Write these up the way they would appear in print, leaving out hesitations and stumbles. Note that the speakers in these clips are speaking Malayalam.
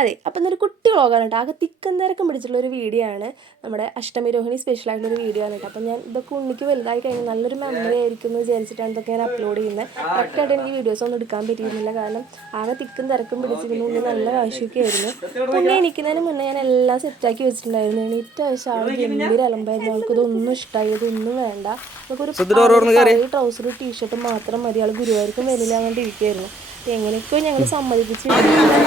അതെ, അപ്പം ഇന്നൊരു കുട്ടി വ്ളോഗാണ് കേട്ടോ. ആകെ തിക്കും തിരക്കും പിടിച്ചിട്ടുള്ളൊരു വീഡിയോ ആണ്. നമ്മുടെ അഷ്ടമി രോഹിണി സ്പെഷ്യലായിട്ടുള്ളൊരു വീഡിയോ ആണ് കേട്ടോ. അപ്പം ഞാൻ ഇതൊക്കെ ഉണ്ണിക്ക് വലുതായി കഴിഞ്ഞാൽ നല്ലൊരു മെമ്മറി ആയിരിക്കും എന്ന് വിചാരിച്ചിട്ടാണ് ഇതൊക്കെ ഞാൻ അപ്ലോഡ് ചെയ്യുന്നത്. കറക്റ്റായിട്ട് എനിക്ക് വീഡിയോസ് ഒന്നും എടുക്കാൻ പറ്റിയിരുന്നില്ല, കാരണം ആകെ തിക്കും തിരക്കും പിടിച്ചിരുന്നു. ഉണ്ണി നല്ല വാശിയൊക്കെ ആയിരുന്നു. ഉണ്ണി എണീക്കുന്നതിന് മുന്നേ ഞാൻ എല്ലാം സെറ്റാക്കി വെച്ചിട്ടുണ്ടായിരുന്നു. എണീറ്റ വശം ആൾ ഗംഭീര അലമ്പായിരുന്നു. അവൾക്ക് ഇതൊന്നും ഇഷ്ടമായി, ഇതൊന്നും വേണ്ട, നമുക്കൊരു ട്രൗസറും ടീഷർട്ടും മാത്രം മതി, ആൾ ഗുരുവായൂർക്കും വരില്ല അങ്ങോട്ട് ഇരിക്കുകയായിരുന്നു. എങ്ങനെയൊക്കെയോ ഞങ്ങൾ സമ്മതിപ്പിച്ച് വീഡിയോസും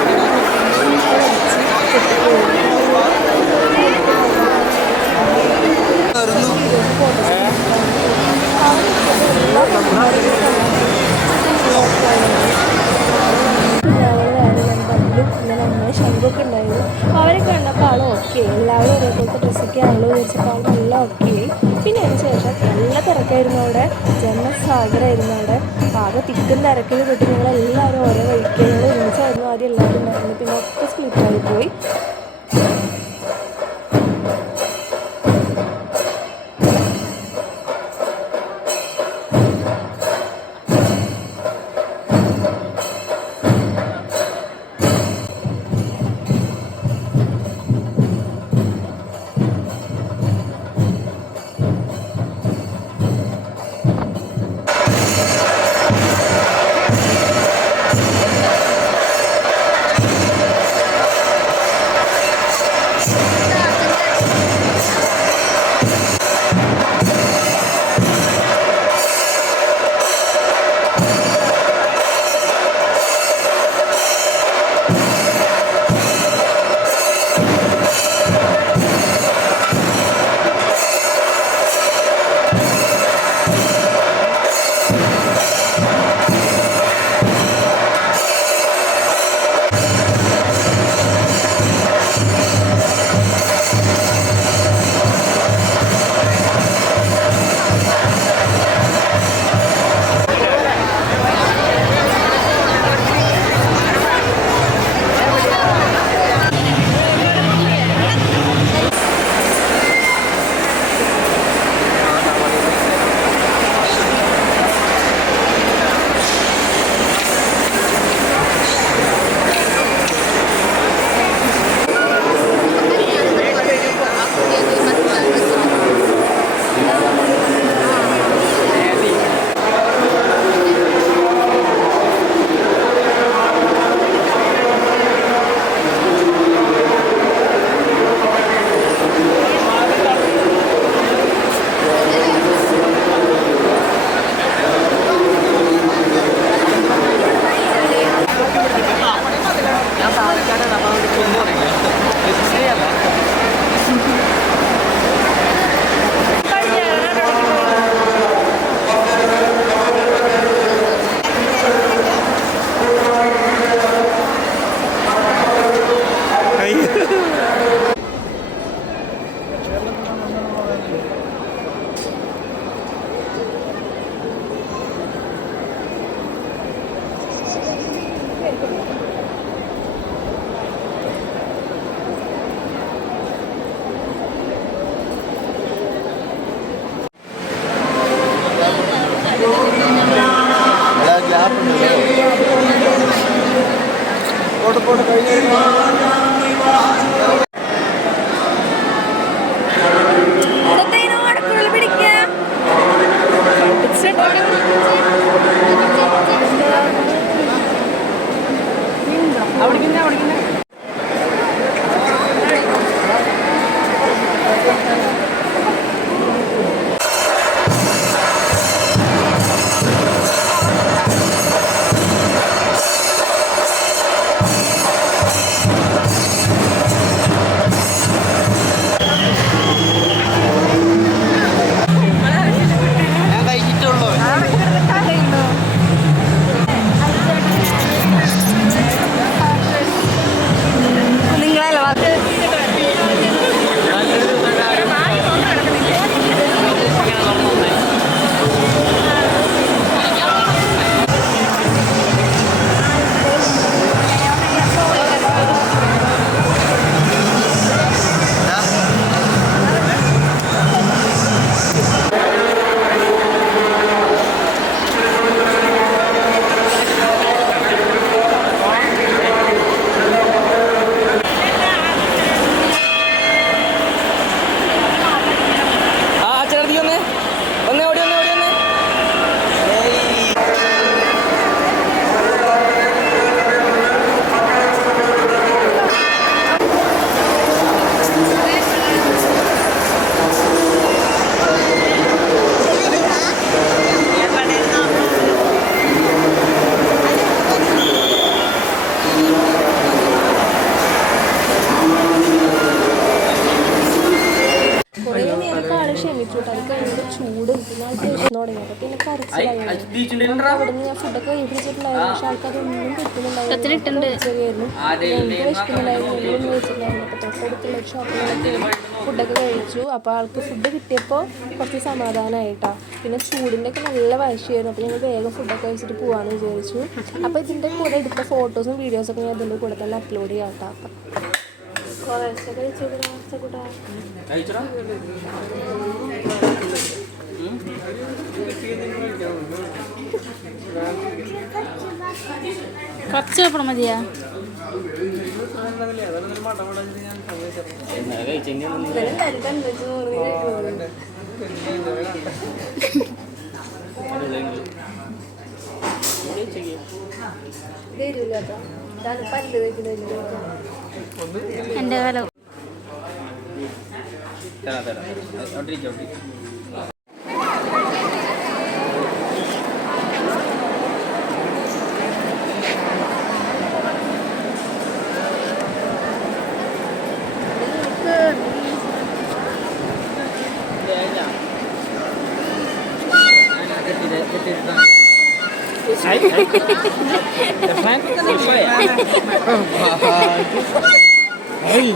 ഫോട്ടോസും ഇങ്ങനെ അമ്മ ശങ്കൊക്കെ ഉണ്ടായിരുന്നു. അവരൊക്കെ കണ്ടപ്പോൾ ആൾ ഓക്കെ, എല്ലാവരും ഒരേപോലത്തെ ഡ്രസ്സൊക്കെ ആണല്ലോ വിചാരിച്ചപ്പോൾ ആൾ നല്ല ഓക്കെ ആയി. പിന്നെ അതിന് ശേഷം നല്ല തിരക്കായിരുന്നു അവിടെ, ജനസാഗരമായിരുന്നു അവിടെ. ആകെ തിക്കും തിരക്കിൽ തൊട്ട് ഞങ്ങളെല്ലാവരും ഓരോ വഴിക്ക്, ഞങ്ങൾ ഒരുമിച്ചായിരുന്നു ആദ്യം എല്ലാവരും ഉണ്ടായിരുന്നു, പിന്നെ ഒക്കെ സ്പ്ലിറ്റായി പോയി. കഴിച്ചിലായിരുന്നു. അവിടെ നിന്ന് ഞാൻ ഫുഡൊക്കെ കഴിപ്പിച്ചിട്ടുണ്ടായിരുന്നു. പക്ഷെ ആൾക്കാരൊന്നും കിട്ടുന്നുണ്ടായിരുന്നു. എനിക്ക് വിശക്കുന്നുണ്ടായിരുന്നു, ഒന്നും വെച്ചിട്ടുണ്ടായിരുന്നു. അപ്പോൾ തൊട്ടടുത്തുള്ള ഒരു ഷോപ്പിലൊക്കെ ഫുഡൊക്കെ കഴിച്ചു. അപ്പോൾ ആൾക്ക് ഫുഡ് കിട്ടിയപ്പോൾ കുറച്ച് സമാധാനമായിട്ടാണ്. പിന്നെ ചൂടിൻ്റെ ഒക്കെ നല്ല വാശിയായിരുന്നു. അപ്പോൾ ഞങ്ങൾ വേഗം ഫുഡൊക്കെ കഴിച്ചിട്ട് പോകാമെന്ന് വിചാരിച്ചു. അപ്പോൾ ഇതിൻ്റെ കൂടെ എടുത്ത ഫോട്ടോസും വീഡിയോസൊക്കെ ഞാൻ ഇതിൻ്റെ കൂടെ തന്നെ അപ്ലോഡ് ചെയ്യാം കേട്ടോ. അപ്പം കുറേശ്ശെ കഴിച്ചോടാ. കുറച്ച് കപ്പടം മതിയാ. എൻ്റെ കാലം Hey!